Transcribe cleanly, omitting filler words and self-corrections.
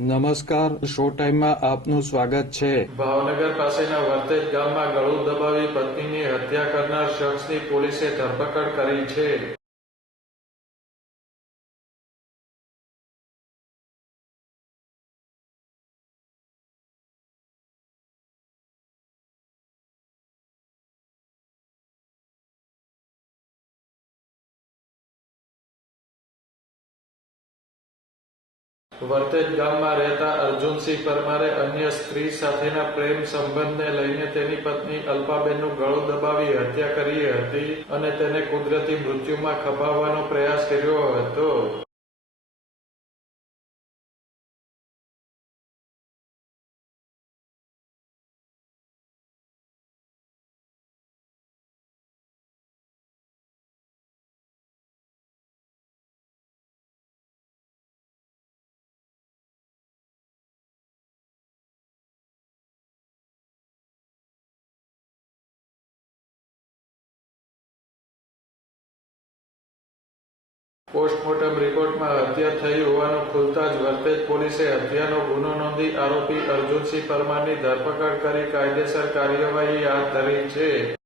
નમસ્કાર, શો ટાઈમમાં આપનું સ્વાગત છે. ભાવનગર પાસેના વર્તેજ ગામમાં ગળું દબાવી પત્નીની હત્યા કરનાર શખ્સની પોલીસે ધરપકડ કરી છે. વર્તેજ ગામમાં રહેતા અર્જુનસિંહ પરમારે અન્ય સ્ત્રી સાથેના પ્રેમ સંબંધને લઈને તેની પત્ની અલ્પાબેનનું ગળું દબાવી હત્યા કરી હતી અને તેને કુદરતી મૃત્યુમાં ખપાવવાનો પ્રયાસ કર્યો હતો. પોસ્ટમોર્ટમ રિપોર્ટમાં હત્યા થઈ હોવાનું ખુલતા જ વર્તેજ પોલીસે હત્યાનો ગુનો નોંધી આરોપી અર્જુનસિંહ પરમારની ધરપકડ કરી કાયદેસર કાર્યવાહી હાથ ધરી છે.